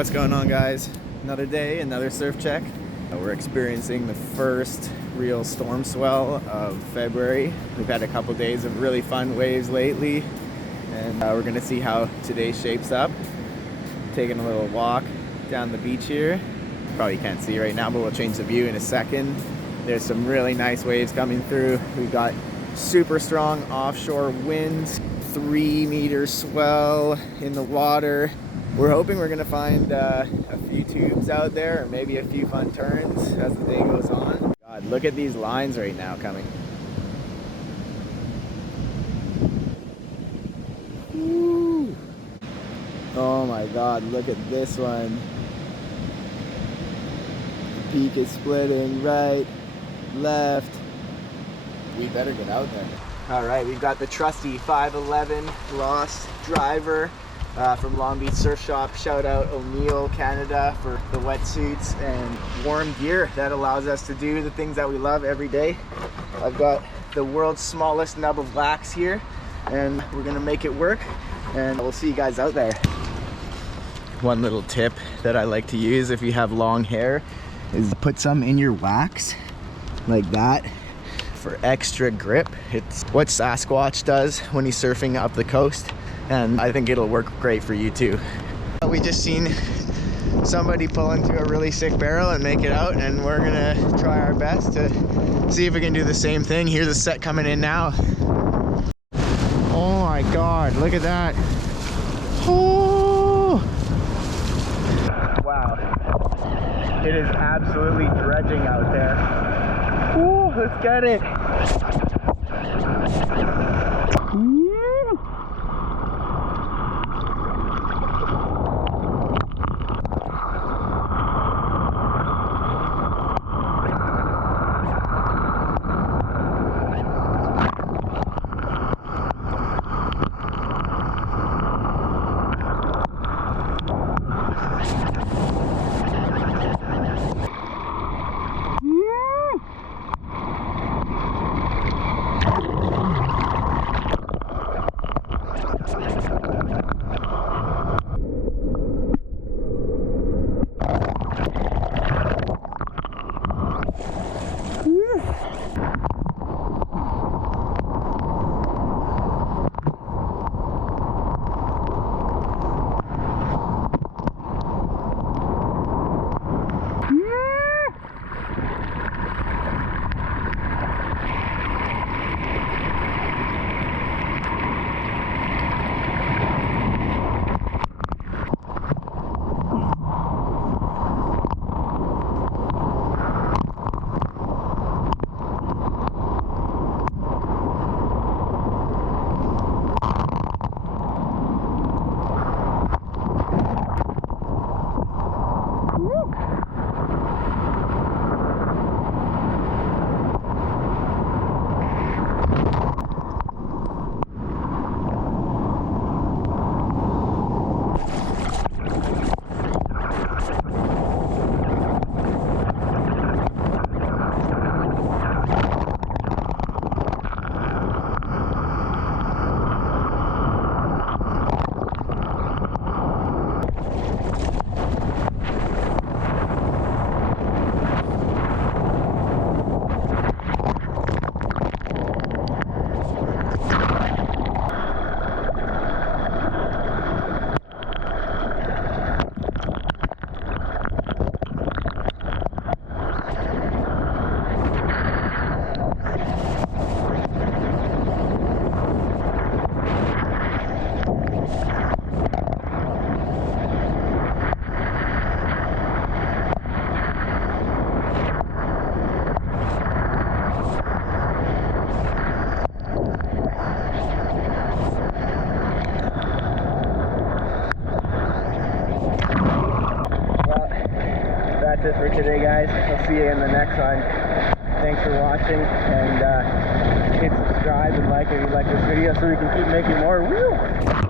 What's going on, guys? Another day, another surf check. We're experiencing the first real storm swell of February. We've had a couple days of really fun waves lately, and we're gonna see how today shapes up. Taking a little walk down the beach here. Probably can't see right now, but we'll change the view in a second. There's some really nice waves coming through. We've got super strong offshore winds, 3-meter swell in the water. We're hoping we're gonna find a few tubes out there, or maybe a few fun turns as the day goes on. God, look at these lines right now coming. Woo. Oh my God, look at this one. The peak is splitting right, left. We better get out there. All right, we've got the trusty 511 Lost driver from Long Beach Surf Shop. Shout out Oneill Canada for the wetsuits and warm gear that allows us to do the things that we love every day. I've got the world's smallest nub of wax here, and we're gonna make it work, and we'll see you guys out there. One little tip that I like to use if you have long hair is put some in your wax like that for extra grip. It's what Sasquatch does when he's surfing up the coast, and I think it'll work great for you too. We just seen somebody pull into a really sick barrel and make it out, and we're gonna try our best to see if we can do the same thing. Here's a set coming in now. Oh my God, look at that. Oh! Wow. It is absolutely dredging out there. Ooh, let's get it. That's it for today, guys. I'll see you in the next one. Thanks for watching, and hit subscribe and like if you like this video so we can keep making more. Woo!